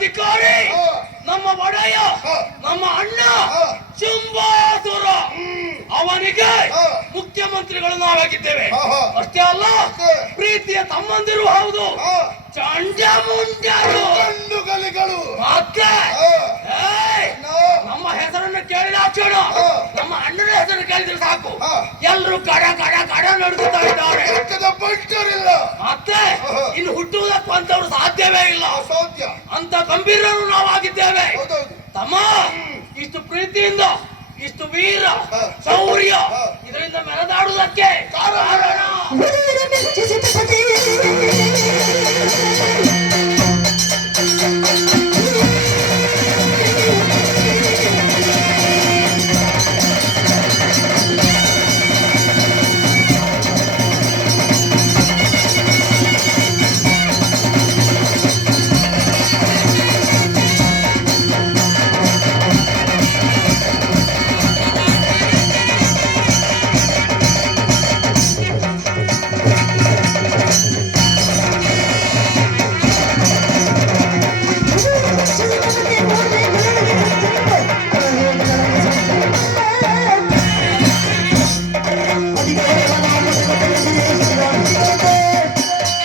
ಅಧಿಕಾರಿ ನಮ್ಮ ಒಡೆಯ ನಮ್ಮ ಅಣ್ಣ ಚುಂಬಾಸುರ ಅವನಿಗೆ ಮುಖ್ಯಮಂತ್ರಿಗಳು ನಾವಾಗಿದ್ದೇವೆ. ಅಷ್ಟೇ ಅಲ್ಲ, ಪ್ರೀತಿಯ ತಮ್ಮಂದಿರು ಹೌದು, ಚಂಡಮುಂಡರು ಮತ್ತೆ ನಮ್ಮ ಹೆಸರನ್ನು ಕೇಳಿದ ಕ್ಷಣ ನಮ್ಮ ಅಣ್ಣನ ಹೆಸರು ಕೇಳಿದ್ರೆ ಸಾಕು ಎಲ್ಲರೂ ಕಡ ಕಡ ಕಡ ನಡುಗುತ್ತಾ ಇದ್ದಾರೆ. ಮತ್ತೆ ಇನ್ನು ಹುಟ್ಟುವುದಕ್ಕೂ ಅಂತವ್ರು ಸಾಧ್ಯವೇ ಇಲ್ಲ. ಅಂತ ಗಂಭೀರರು ನಾವಾಗಿದ್ದೇವೆ. ತಮ್ಮ ಇಷ್ಟು ಪ್ರೀತಿಯಿಂದ, ಇಷ್ಟು ವೀರ ಶೌರ್ಯ